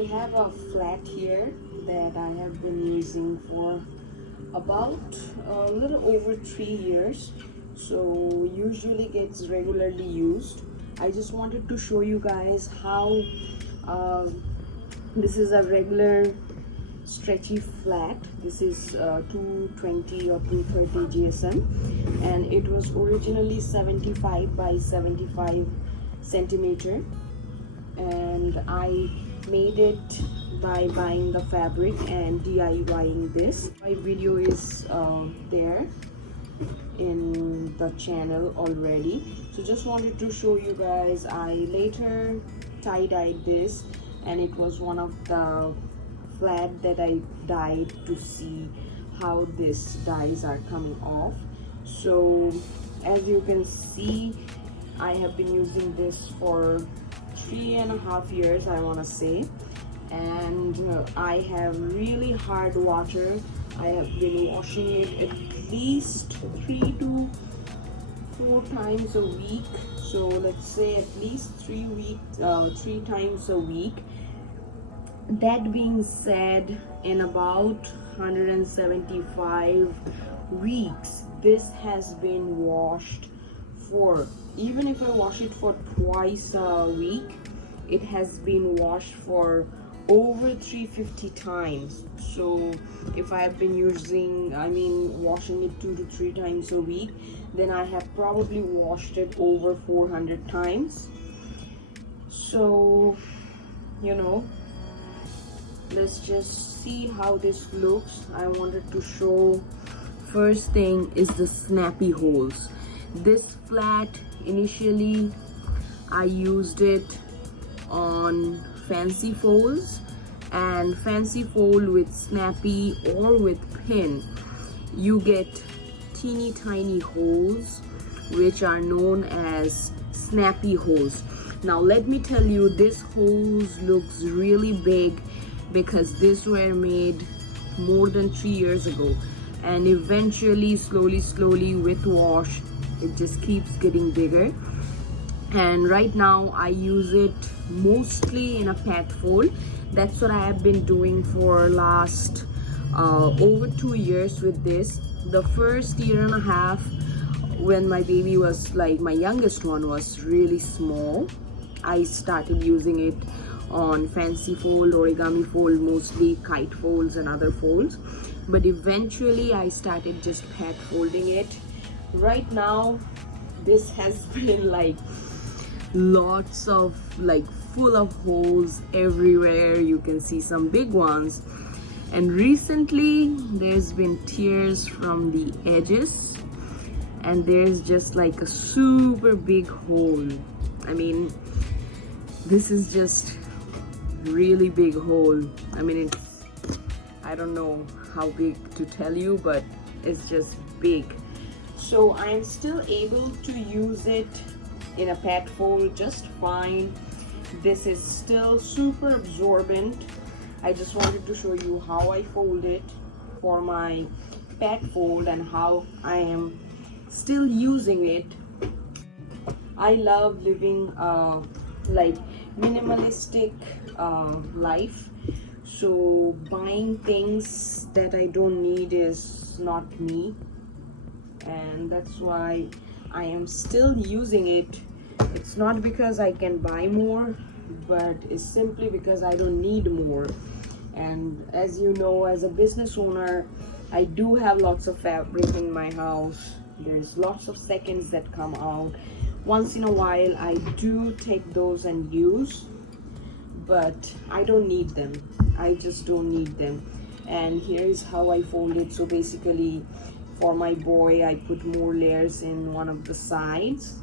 I have a flat here that I have been using for about a little over 3 years, so usually gets regularly used. I just wanted to show you guys how this is a regular stretchy flat. This is 220 or 230 GSM, and it was originally 75 by 75 centimeter, and I made it by buying the fabric and DIYing this. My video is there in the channel already, so just wanted to show you guys. I later tie-dyed this, and it was one of the flat that I dyed to see how these dyes are coming off. So as you can see, I have been using this for 3.5 years, I want to say, and I have really hard water. I have been washing it at least 3 to 4 times a week, so let's say at least 3 times a week. That being said, in about 175 weeks, this has been washed for, even if I wash it for twice a week, it has been washed for over 350 times. So if I have been washing it 2 to 3 times a week, then I have probably washed it over 400 times. So let's just see how this looks. I wanted to show, first thing is the snappy holes. This flat, initially I used it on fancy folds, and fancy fold with snappy or with pin, you get teeny tiny holes which are known as snappy holes. Now let me tell you, this holes looks really big because these were made more than 3 years ago, and eventually slowly with wash it just keeps getting bigger. And right now I use it mostly in a pat fold. That's what I have been doing for last over 2 years with this. The first 1.5 years, when my baby was my youngest one was really small, I started using it on fancy fold, origami fold, mostly kite folds and other folds, but eventually I started just pat folding it. Right now this has been lots of full of holes everywhere. You can see some big ones, and recently there's been tears from the edges, and there's just a super big hole. This is just really big hole. I don't know how big to tell you, but it's just big. So I'm still able to use it in a pat fold just fine. This is still super absorbent. I just wanted to show you how I fold it for my pat fold and how I am still using it. I love living minimalistic life, so buying things that I don't need is not me, and that's why I am still using it. It's not because I can buy more, but it's simply because I don't need more. And as you know, as a business owner, I do have lots of fabric in my house. There's lots of seconds that come out. Once in a while I do take those and use, but I don't need them. I just don't need them. And here is how I fold it. So basically, for my boy, I put more layers in one of the sides,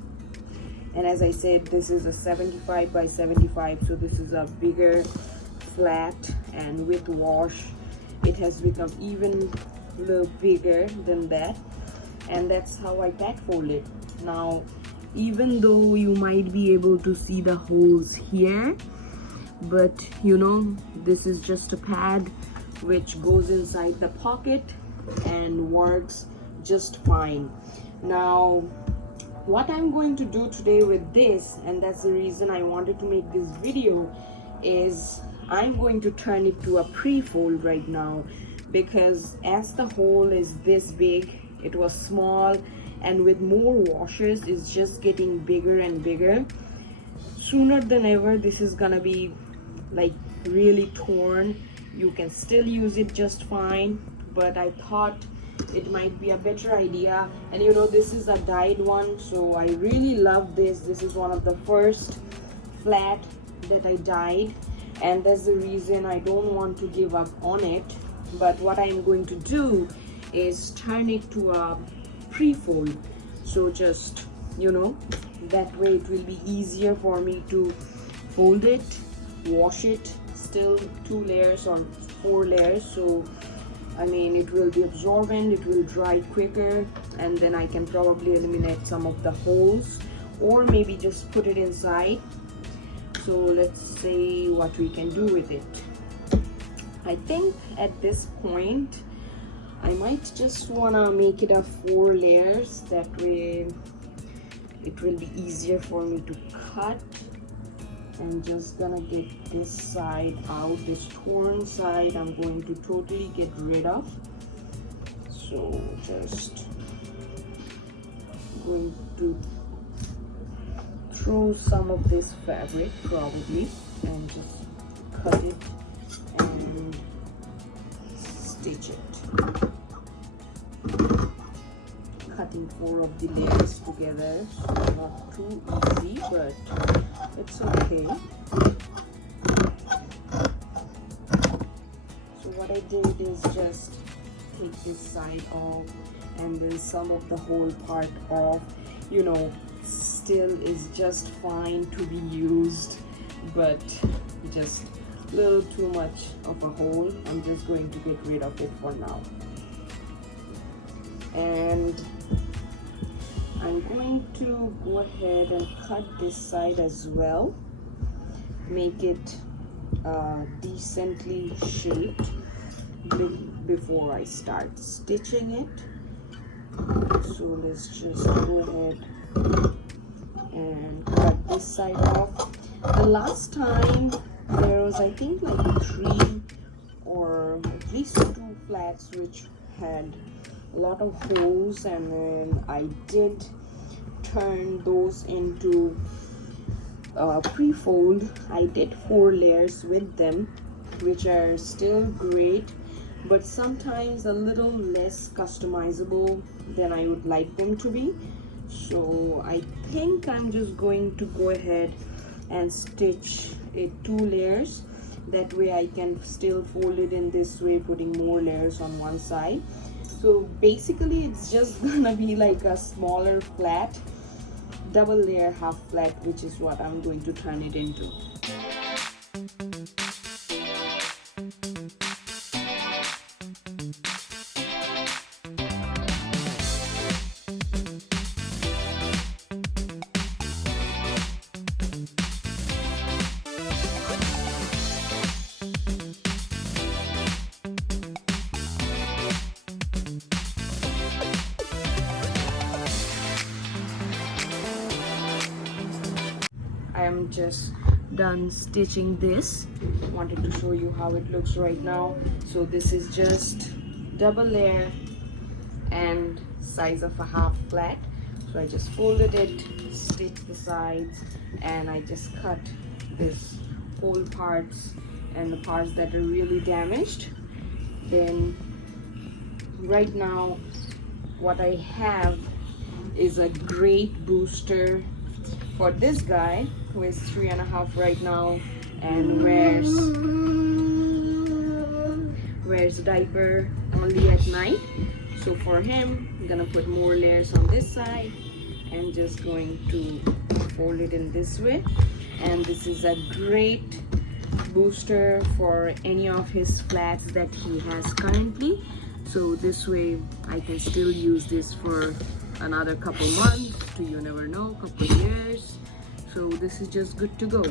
and as I said, this is a 75 by 75, so this is a bigger flat, and with wash it has become even a little bigger than that, and that's how I pat fold it. Now, even though you might be able to see the holes here, but this is just a pad which goes inside the pocket and works just fine. Now, what I'm going to do today with this, and that's the reason I wanted to make this video, is I'm going to turn it to a pre-fold right now, because as the hole is this big, it was small, and with more washes it's just getting bigger and bigger. Sooner than ever this is gonna be like really torn. You can still use it just fine, but I thought it might be a better idea. And you know, this is a dyed one, so I really love this. This is one of the first flat that I dyed, and that's the reason I don't want to give up on it. But what I'm going to do is turn it to a pre-fold, so just, you know, that way it will be easier for me to fold it, wash it. Still 2 layers or 4 layers, so I mean it will be absorbent, it will dry quicker, and then I can probably eliminate some of the holes, or maybe just put it inside. So let's see what we can do with it. I think at this point I might just wanna make it a 4 layers, that way it will be easier for me to cut. I'm just gonna get this side out, this torn side I'm going to totally get rid of. So just going to throw some of this fabric probably and just cut it and stitch it. Cutting 4 of the layers together, so not too easy, but it's okay. So what I did is just take this side off, and then some of the whole part off. You know, still is just fine to be used, but just a little too much of a hole. I'm just going to get rid of it for now. And I'm going to go ahead and cut this side as well, make it decently shaped before I start stitching it. So let's just go ahead and cut this side off. The last time there was, I think, like 3 or at least 2 flats which had a lot of holes, and then I did turn those into pre-fold. I did 4 layers with them, which are still great, but sometimes a little less customizable than I would like them to be. So I think I'm just going to go ahead and stitch it 2 layers. That way I can still fold it in this way, putting more layers on one side. So basically it's just gonna be like a smaller flat, double layer half flat, which is what I'm going to turn it into. I'm just done stitching this. Wanted to show you how it looks right now. So this is just double layer and size of a half flat. So I just folded it, stitched the sides, and I just cut this whole parts and the parts that are really damaged. Then right now what I have is a great booster for this guy who is 3.5 right now and wears diaper only at night. So for him, I'm gonna put more layers on this side and just going to fold it in this way. And this is a great booster for any of his flats that he has currently. So this way I can still use this for another couple months to, you never know, couple years. So this is just good to go.